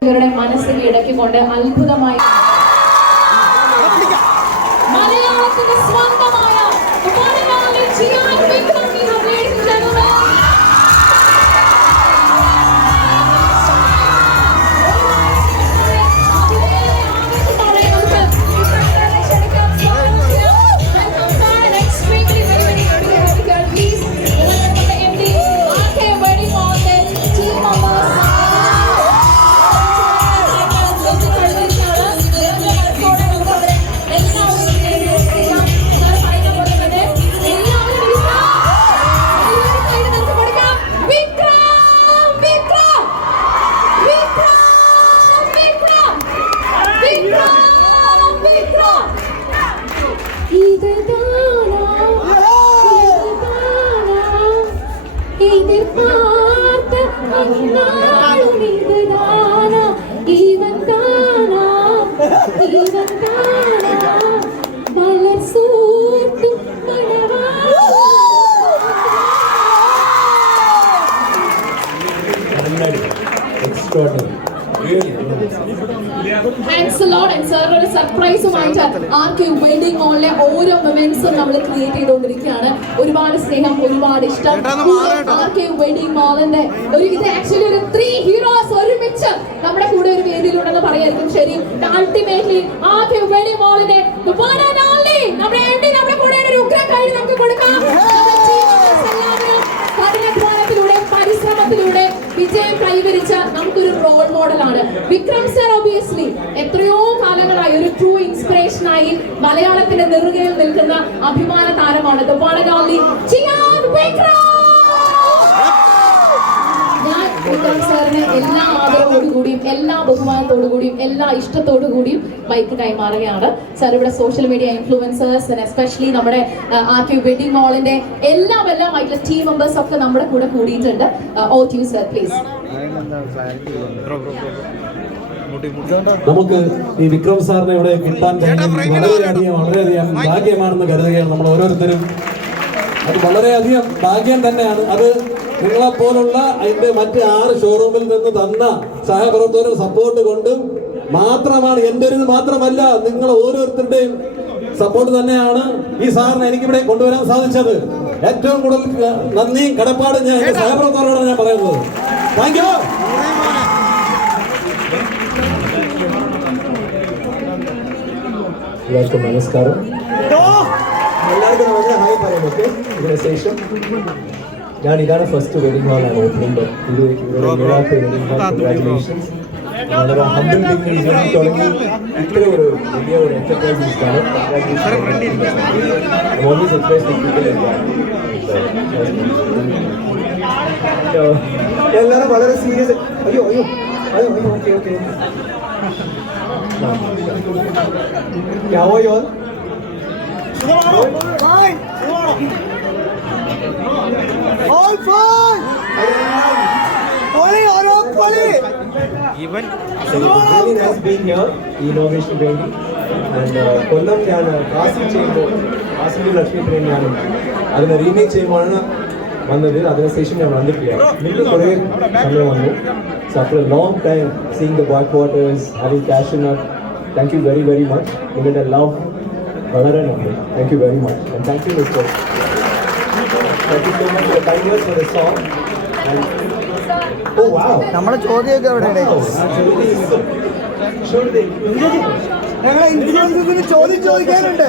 ഇവരുടെ മനസ്സിൽ ഇടയ്ക്കൊണ്ട് അത്ഭുതമായി മലയാളത്തിന്റെ സ്വന്തമായ எதிர்பார்த்த அந்நாளும் இதுதானா இவன் தானா இவன் தானா மலர் சூட்டும் மணவாளி. Extraordinary thanks lord and sir ഒരു സർപ്രൈസുമായിട്ട് ആർക്ക് വെഡിങ് മോളിലെ ഓരോ മൊമെന്റ്സും നമ്മൾ ക്രിയേറ്റ് ചെയ്തുകൊണ്ടിരിക്കുകയാണ്. ഒരുപാട് സ്നേഹം ഒരുപാട് ഇഷ്ടം. ആർക്ക് വെഡിങ് മോളിന്റെ ഒരു ഇത് ആക്ച്വലി ഒരു ത്രീ ഹീറോസ് ഒരുമിച്ച് നമ്മുടെ കൂടെ ഒരു വേദിയിലുണ്ടെന്ന് പറയായിരിക്കും. ശരി അൾട്ടിമേറ്റ്ലി ആർക്ക് വെഡിങ് മോളിന്റെ നമ്മുടെ കൈവരിച്ച നമുക്കൊരു റോൾ മോഡലാണ് വിക്രം സർ ഒബിയസ്ലി എത്രയോ കാലങ്ങളായി ഒരു ട്രൂ ഇൻസ്പിറേഷനായി മലയാളത്തിന്റെ നെറുകയിൽ നിൽക്കുന്ന അഭിമാന താരമാണ് എല്ലാ ആദരവോടുകൂടിയും എല്ലാ ബഹുമാനത്തോടുകൂടിയും എല്ലാ ഇഷ്ടത്തോടുകൂടിയും ബൈക്ക് കൈമാറുകയാണ് സർ ഇവിടെ സോഷ്യൽ മീഡിയ ഇൻഫ്ലുവൻസേഴ്സ് എസ്പെഷ്യലി നമ്മുടെ ആർ ക്യൂ വെഡിങ് മോളിന്റെ എല്ലാം എല്ലാം ആയിട്ടുള്ള ടീം മെമ്പേഴ്സ് ഒക്കെ നമ്മുടെ കൂടെ കൂടിയിട്ടുണ്ട്. ഓ ടു സർ പ്ലീസ് നമുക്ക് ഈ വിക്രം സാറിനെ ഇവിടെ കിട്ടാൻ വളരെയധികം വളരെയധികം ഭാഗ്യമാണെന്ന് കരുതുകയാണ് നമ്മൾ ഓരോരുത്തരും. അത് വളരെയധികം ഭാഗ്യം തന്നെയാണ്. അത് നിങ്ങളെ പോലുള്ള അതിന്റെ മറ്റ് ആറ് ഷോറൂമിൽ നിന്ന് തന്ന സഹപ്രവർത്തകരുടെ സപ്പോർട്ട് കൊണ്ടും മാത്രമാണ് എന്റെ ഒരു മാത്രമല്ല നിങ്ങൾ ഓരോരുത്തരുടെയും സപ്പോർട്ട് തന്നെയാണ് ഈ സാറിനെ എനിക്കിവിടെ കൊണ്ടുവരാൻ സാധിച്ചത്. ഏറ്റവും കൂടുതൽ നന്ദിയും കടപ്പാടും ഞാൻ സഹപ്രവർത്തകരോടാണ് ഞാൻ പറയുന്നത്. താങ്ക് യു എല്ലാവർക്കും നമസ്കാരം. എല്ലാവർക്കും വളരെ ഹായ് പറയാം ഓക്കെ ഇതിന് ശേഷം ഞാൻ ഇതാണ് ഫസ്റ്റ് വെഡിങ് ഹാളാണ് ഓപ്പണിംഗ് ഇത് വെഡിങ് ഹാൾ കൺഗ്രാറ്റുലേഷൻസ് നമ്മളൊരു ഹമ്പിൾ ബിസിനസ് തുടങ്ങി ഇത്ര ഒരു വലിയ ഒരു എന്റർപ്രൈസ് ആണ് ഓൺലി സർപ്രൈസ് എല്ലാവരും വളരെ സീരിയസ് അയ്യോ അയ്യോ അയ്യോ അയ്യോ okay okay How are you all? Fine. All fine. Only, all up, only. Poli! So really nice being here, innovation വേണ്ടി ആൻഡ് കൊല്ലം ഞാൻ കാസിൽ ചെയ്യുമ്പോൾ കാസിൽ ലക്ഷ്മി പ്രേം ഞാൻ അതിനെ റീമേക്ക് ചെയ്യുമ്പോഴാണ് വന്നത് അതിനുശേഷം ഞാൻ വന്നിട്ടില്ല വീണ്ടും കുറേ സമയം വന്നു so after long time seeing the backwaters having passion thank you very very much നിങ്ങളുടെ ലവ് വളരെ നന്ദി thank you very much and thank you mister thank you so much for time for the song oh wow നമ്മളെ ചോദ്യമൊക്കെ അവിടെ ഞങ്ങളെ ചോദ്യം ചോദിക്കാനുണ്ട്.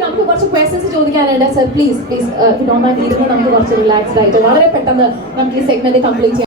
നമുക്ക് കുറച്ച് ക്വസ്റ്റ്യൻസ് ചോദിക്കാനുണ്ട്. സർ പ്ലീസ് പ്ലീസ് നമുക്ക് കുറച്ച് റിലാക്സ്ഡ് ആയിട്ട് വളരെ പെട്ടെന്ന് നമുക്ക് ഈ സെഗ്മെന്റ് കംപ്ലീറ്റ് ചെയ്യാം.